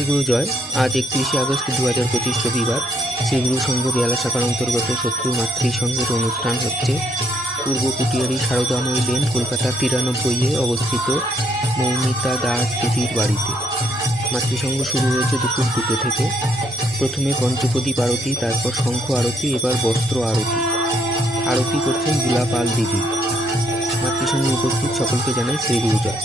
শ্রীগুরু জয়। আজ 31শে আগস্ট 2025 রবিবার শ্রীগুরু সংঘ বেহালা শাখার অন্তর্গত শত্রু মাতৃসংঘের অনুষ্ঠান হচ্ছে পূর্ব কুটিয়ারি সারদাময়ী লেন, কলকাতা 93-এ অবস্থিত মৌমিতা দাস দেবীর বাড়িতে। মাতৃসংঘ শুরু হয়েছে দুপুর 2টো থেকে। প্রথমে পঞ্চপ্রদীপ আরতি, তারপর শঙ্খ আরতি, এবার বস্ত্র আরতি। আরতি করছেন বুলা পাল দিদি। মাতৃসংঘে উপস্থিত সকলকে জানাই শ্রীগুরু জয়।